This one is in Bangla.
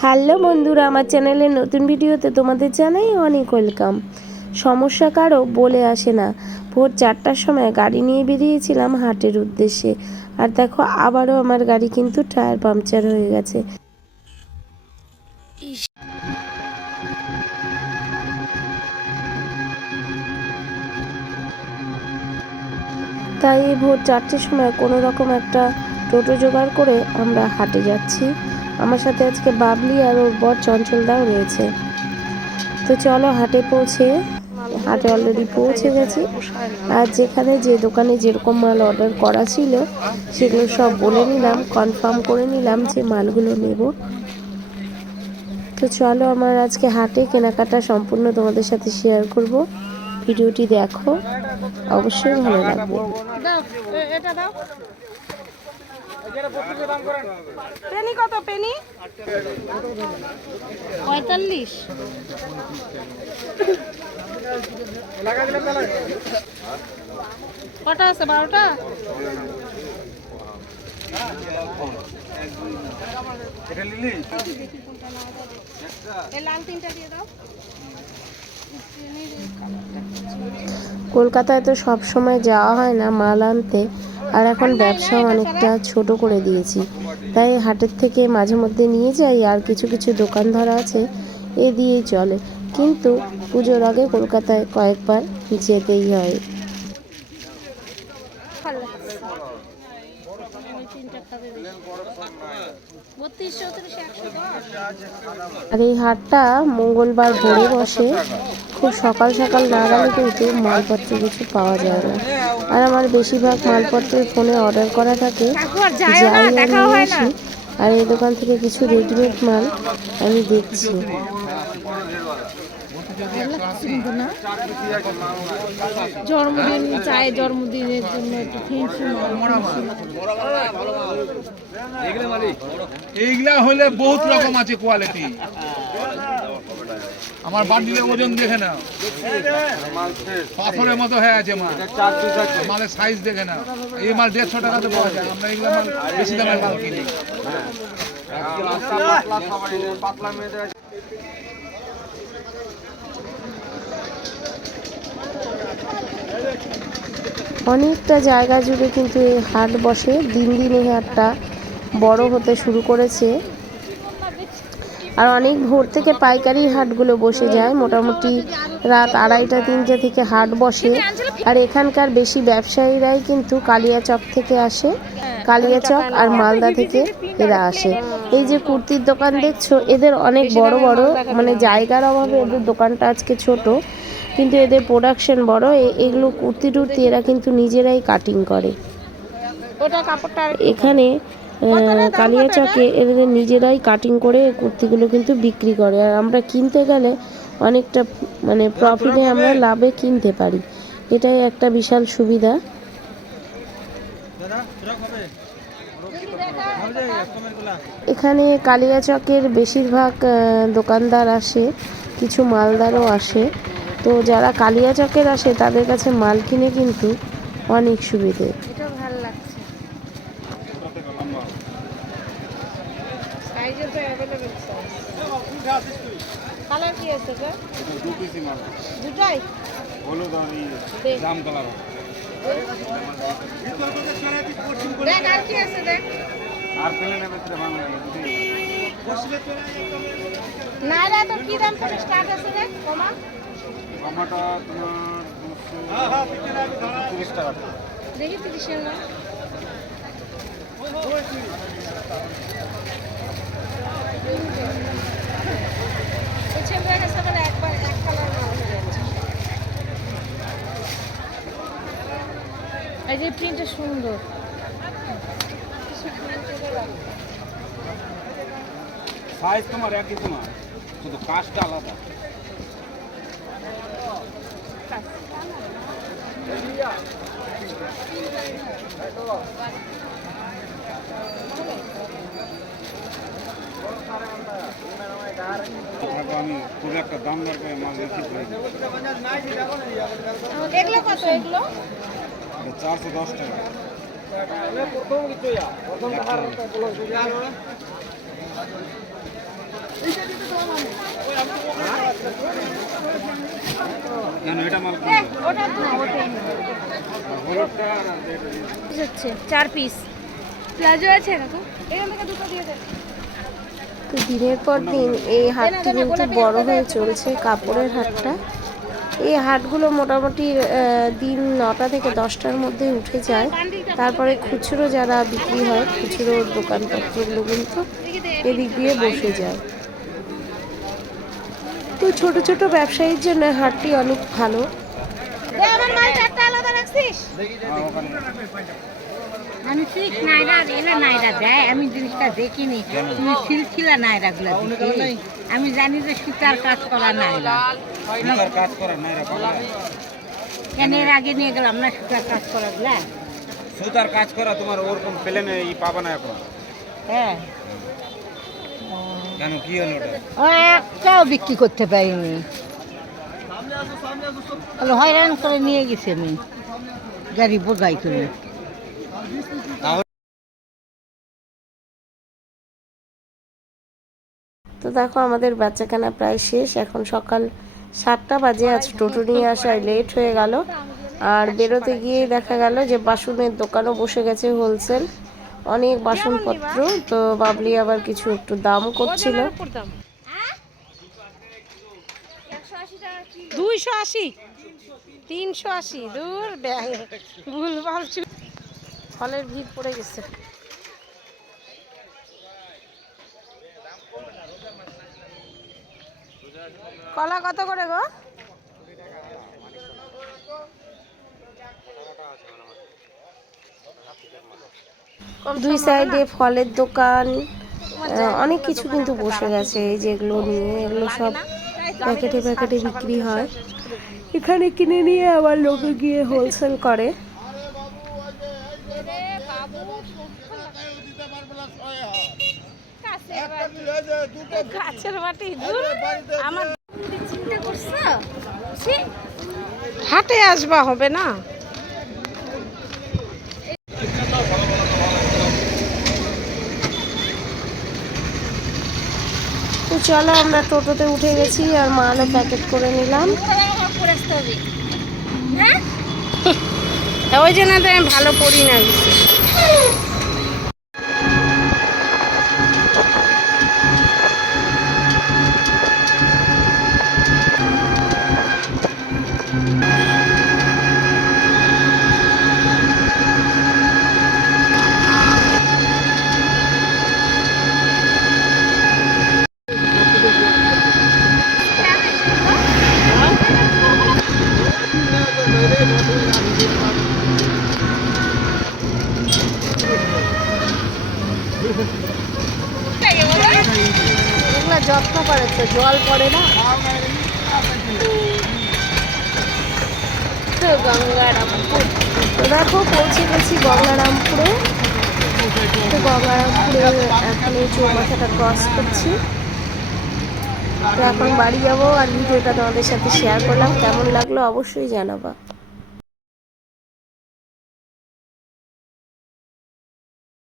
হ্যালো বন্ধুরা, আমার চ্যানেলের নতুন ভিডিওতে তোমাদের জানাই অনেক ওয়েলকাম। সমস্যা কারও বলে আসে না। ভোর চারটার সময় গাড়ি নিয়ে বেরিয়েছিলাম হাটের উদ্দেশ্যে। আর দেখো, আবারও আমার গাড়ি কিন্তু টায়ার পাংচার হয়ে গেছে। তাই ভোর চারটের সময় কোনো রকম একটা টোটো জোগাড় করে আমরা হাটে যাচ্ছি। আমার সাথে আজকে বাবলি আর ওর বর চঞ্চলদাও রয়েছে। তো চলো হাটে পৌঁছে, হাটে অলরেডি পৌঁছে গেছি। আর যেখানে যে দোকানে যেরকম মাল অর্ডার করা ছিল, সেগুলো সব বলে নিলাম কনফার্ম করে নিলাম যে মালগুলো নেব। তো চলো আমার আজকে হাটে কেনাকাটা সম্পূর্ণ তোমাদের সাথে শেয়ার করব। ভিডিওটি দেখো, অবশ্যই ভালো লাগবে। পেনি কত, পেনি? পঁয়তাল্লিশ। কটা আছে, বারোটা? লাল তিনটা দিয়ে দাও। কলকাতায় তো সব সময় যাওয়া হয় না, মাল আনতে। আর এখন ব্যবসাও অনেকটা ছোট করে দিয়েছি। তাই হাটের থেকে মাঝে মধ্যে নিয়ে যাই, আর কিছু কিছু দোকান ধরা আছে, এ দিয়েই চলে। কিন্তু পুজোর আগে কলকাতায় কয়েকবার যেতেই হয়। আর এই হাটটা মঙ্গলবার ভোরে বসে খুব সকাল সকাল না গেলে কিন্তু মালপত্র কিছু পাওয়া যায় না। আর আমার বেশিরভাগ মালপত্র ফোনে অর্ডার করা থাকে। যাই আমি আসি আর এই দোকান থেকে কিছু রেডিমেড মাল আমি দেখছি। জন্মদিন চায় জন্মদিনের জন্য একটু ফেন্সি এইগুলা হলে বহুত রকম আছে কোয়ালিটি আমার বান্ডিলের ওজন দেখে না পাথরের মতো হয়ে আছে মাল। মালের সাইজ দেখে না এই মাল দেড়শো টাকাতে পাওয়া যায়। আমরা এইগুলো মাল বেশি দামের মাল কিনি। অনেকটা জায়গা জুড়ে কিন্তু এই হাট বসে। দিন দিন এই হাটটা বড় হতে শুরু করেছে। আর অনেক ভোর থেকে পাইকারি হাটগুলো বসে যায়। মোটামুটি রাত আড়াইটা, তিনটে থেকে হাট বসে। আর এখানকার বেশি ব্যবসায়ীরাই কিন্তু কালিয়াচক থেকে আসে। কালিয়াচক আর মালদা থেকে এরা আসে। এই যে কুর্তির দোকান দেখছ এদের অনেক বড় বড় মানে জায়গার অভাবে এদের দোকানটা আজকে ছোট কিন্তু এদের প্রোডাকশন বড়। এ- এগুলো কুর্তি টুর্তি এরা কিন্তু নিজেরাই কাটিং করে। এখানে কালিয়াচকে এদের নিজেরাই কাটিং করে কুর্তিগুলো কিন্তু বিক্রি করে। আর আমরা কিনতে গেলে অনেকটা মানে প্রফিটে আমরা লাভে কিনতে পারি। এটাই একটা বিশাল সুবিধা। এখানে কালিয়াচকের বেশিরভাগ দোকানদার আসে, কিছু মালদারও আসে। তো যারা কালিয়াচকের আসে, তাদের কাছে মাল কিনে কিন্তু অনেক সুবিধে। দেখ আর কি আছে, দেখ। না রে তো কি দাম স্টার্ট আছে রে? কমা দেখি তিরিশের না একবার এক কালার এই যে প্রিন্টটা সুন্দর। সাইজ তোমার একই তোমার শুধু কাজটা আলাদা। আমি খুব একটা দাম দর করে মাছ বিক্রি করি। এগুলো কত? এগুলো? চারশো দশ টাকা। হচ্ছে চার পিস প্লাজো আছে এরকম এখান থেকে দুটো দিয়ে দেন তো দিনের পর দিন এই হাটটি কিন্তু বড় হয়ে চলছে কাপড়ের হাটটা। এই হাটগুলো মোটামুটি আহ, দিন নটা থেকে দশটার মধ্যে উঠে যায়। তারপরে খুচরো যারা বিক্রি হয় খুচরো দোকানপত্রগুলো কিন্তু এদিক দিয়ে বসে যায়। তো ছোট ছোট ব্যবসায়ীর জন্য হাটটি অনেক ভালো। দে আমার মাল চারটা আলাদা রাখছিস? আমি ঠিক নাইরা এলে নাইরা দেয় আমি জিনিসটা দেখিনি। তুমি সিলসিলা নাইরা গুলো আমি জানি যে সুতার কাজ করা নাইরা। কাজ করা নাইরা কেন এর আগে নিয়ে গেলাম না সুতার কাজ করা গুলা সুতার কাজ করা তোমার ওরকম প্লেনে ই পাবা না এখন? হ্যাঁ। একটাও বিক্রি করতে পারিনি। হয়রান করে নিয়ে গেছে আমি। গাড়ি বোঝাই করে তো দেখো আমাদের বেচাকেনা প্রায় শেষ। এখন সকাল সাতটা বাজে আজ টোটো নিয়ে আসায় লেট হয়ে গেল। আর বেরোতে গিয়ে দেখা গেল যে বাসনের দোকানও বসে গেছে হোলসেল অনেক বাসনপত্র তো বাবলি আবার কিছু একটু দাম করছিল। দুইশো আশি। তিনশো আশি দূর ব্যাং ভুল ভালো ফলের ভিড় পড়ে গেছে। কলা কত করে গো? দুই সাইডে ফলের দোকান অনেক কিছু কিন্তু বসে গেছে এই যেগুলো নিয়ে এগুলো সব প্যাকেটে প্যাকেটে বিক্রি হয়। এখানে কিনে নিয়ে আবার লোকে গিয়ে হোলসেল করে। গাছের বাটি আমার চিন্তা করছ। ছি। হাটে আসবা হবে না? চলো, আমরা টোটোতে উঠে গেছি আর মালও প্যাকেট করে নিলাম হ্যাঁ? ওই জন্য তো আমি ভালো পড়ি না বেশি এগুলো যত্ন করে তো জল পড়ে না? তো গঙ্গারামপুর। তো দেখো পৌঁছে গেছি গঙ্গারামপুরে। তো গঙ্গারামপুরে এখন এই চৌমাথাটা ক্রস করছি। তো এখন বাড়ি যাব আর ভিডিওটা তোমাদের সাথে শেয়ার করলাম। কেমন লাগল অবশ্যই জানাবা।